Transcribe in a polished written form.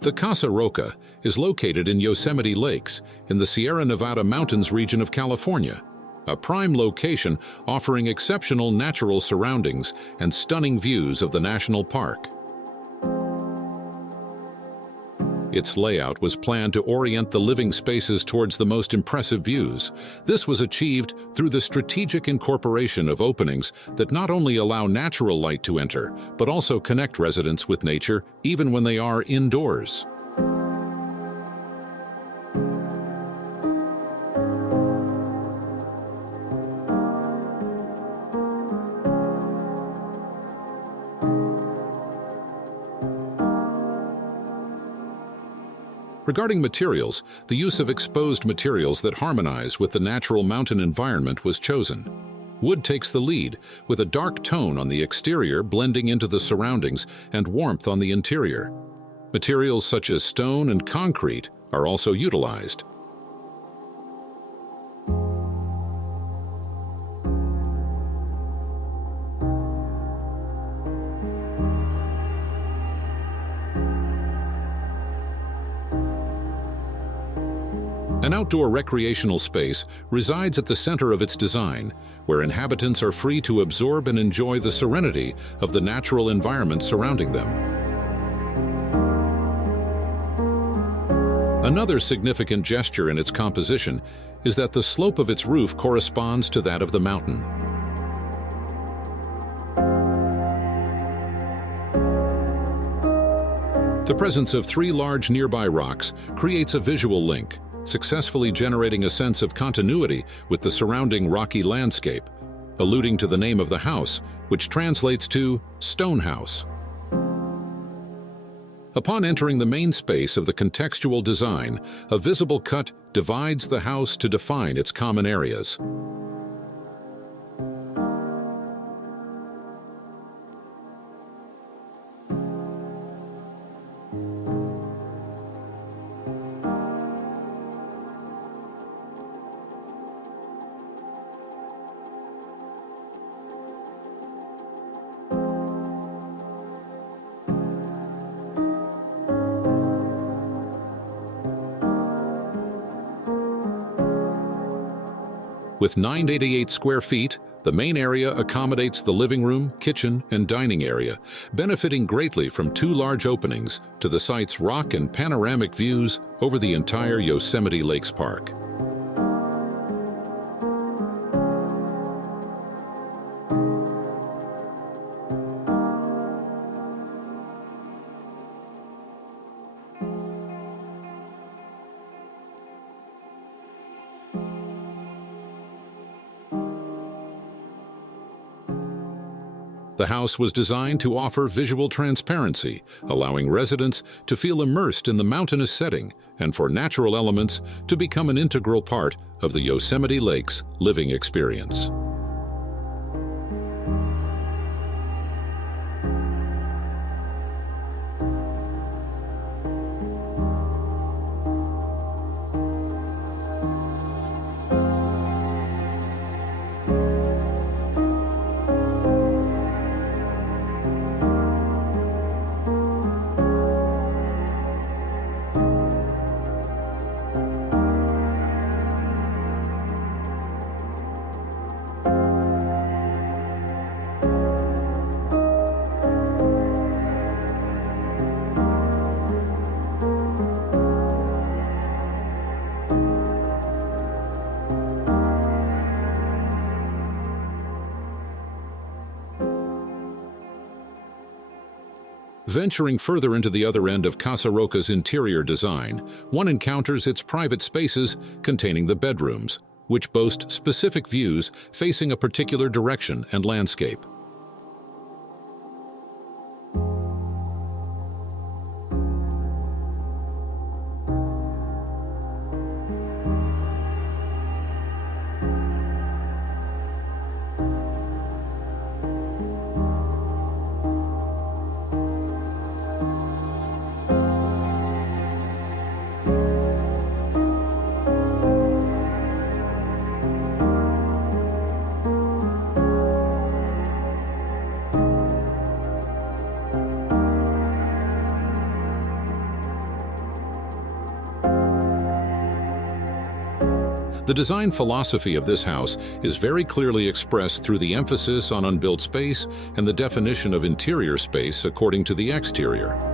The Casa Roca is located in Yosemite Lakes in the Sierra Nevada mountains region of California, a prime location offering exceptional natural surroundings and stunning views of the national park. Its layout was planned to orient the living spaces towards the most impressive views. This was achieved through the strategic incorporation of openings that not only allow natural light to enter, but also connect residents with nature even when they are indoors. Regarding materials, the use of exposed materials that harmonize with the natural mountain environment was chosen. Wood takes the lead, with a dark tone on the exterior blending into the surroundings and warmth on the interior. Materials such as stone and concrete are also utilized. An outdoor recreational space resides at the center of its design, where inhabitants are free to absorb and enjoy the serenity of the natural environment surrounding them. Another significant gesture in its composition is that the slope of its roof corresponds to that of the mountain. The presence of three large nearby rocks creates a visual link, successfully generating a sense of continuity with the surrounding rocky landscape, alluding to the name of the house, which translates to stone house. Upon entering the main space of the contextual design, a visible cut divides the house to define its common areas. With 988 square feet, the main area accommodates the living room, kitchen, and dining area, benefiting greatly from two large openings to the site's rock and panoramic views over the entire Yosemite Lakes Park. The house was designed to offer visual transparency, allowing residents to feel immersed in the mountainous setting and for natural elements to become an integral part of the Yosemite Lakes living experience. Venturing further into the other end of Casa Roca's interior design, one encounters its private spaces containing the bedrooms, which boast specific views facing a particular direction and landscape. The design philosophy of this house is very clearly expressed through the emphasis on unbuilt space and the definition of interior space according to the exterior.